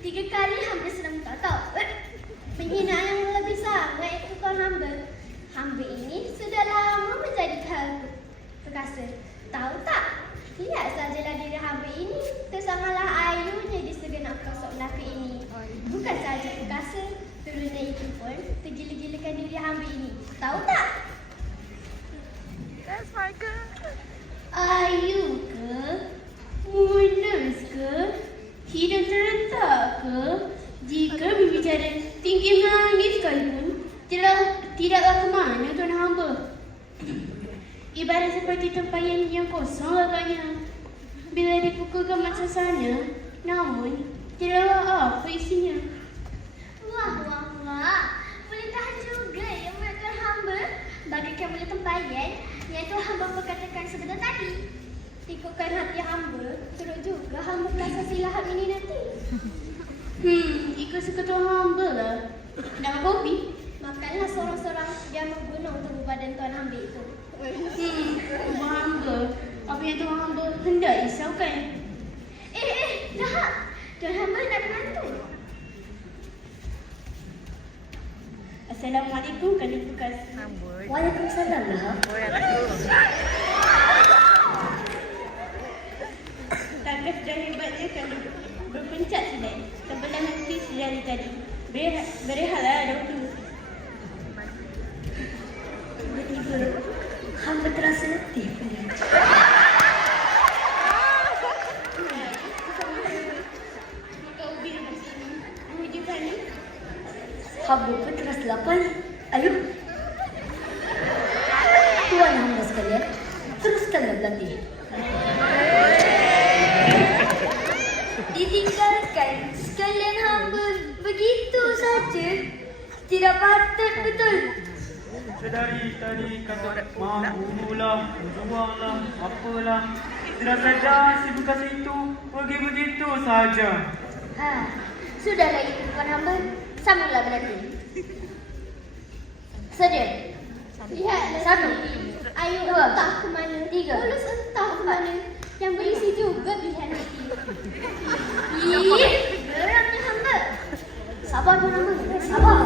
kali hamba sedang minta tahu. Eh, yang lebih sangat itu tuan hamba. Hamba ini sudah lama menjadi kalbu. Perkasa, tahu tak? Lihat sajalah diri hamba ini tersangatlah ayunya di segenap pelosok Melaka ini. Bukan saja perkasa, turunan itu pun tergila-gilakan diri hamba ini. Tahu tak? That's my girl. Ayu ke? Mulus ke? Hidung terletak ke? Jika berbicara tinggi melangit sekalipun, tidak tidaklah ke mana tuan hamba. Ibarat seperti tempayan yang kosong agaknya. Bila dipukulkan macam sana, namun tidaklah apa isinya. Wah, wah, wah. Bolehkah juga yang tuan hamba bagaikan mulut tempayan yang tuan hamba berkatakan sebentar tadi. Ikutkan hati hamba, turut juga hamba merasa silahap ini nanti. Hmm, ikut suka tuan hamba lah. Nak makan kopi? Makanlah seorang-seorang yang mengguna untuk badan tuan hamba itu. Hmm, tuan hamba. Apa yang tuan hamba hendak risaukan? Eh, eh, dah. Tuan hamba nak menantu. Assalamualaikum kali bekas. Waalaikumsalam lah. Takkan sudah hebatnya kalau berpencak sudah. Sebelah sudah dari tadi. Berehat, berehatlah doktor. Tiba-tiba, hamba terasa letih. Hamba pun terasa lapar. Ayo. Tuan hamba sekalian, teruskanlah berlatih. Ditinggalkan sekalian hamba begitu saja. Tidak patut betul. Sedari tadi kata mahulah, berjuanglah, apalah. Tidak saja si bekas itu pergi begitu saja. Ha, sudahlah itu tuan hamba. Sambunglah berlatih. Sedia. Lihatlah Satu. Ayo Dua. entah ke mana. Tiga. Mulus entah ke mana. Yang berisi 咦？让来你很笨傻瓜就让你笨傻瓜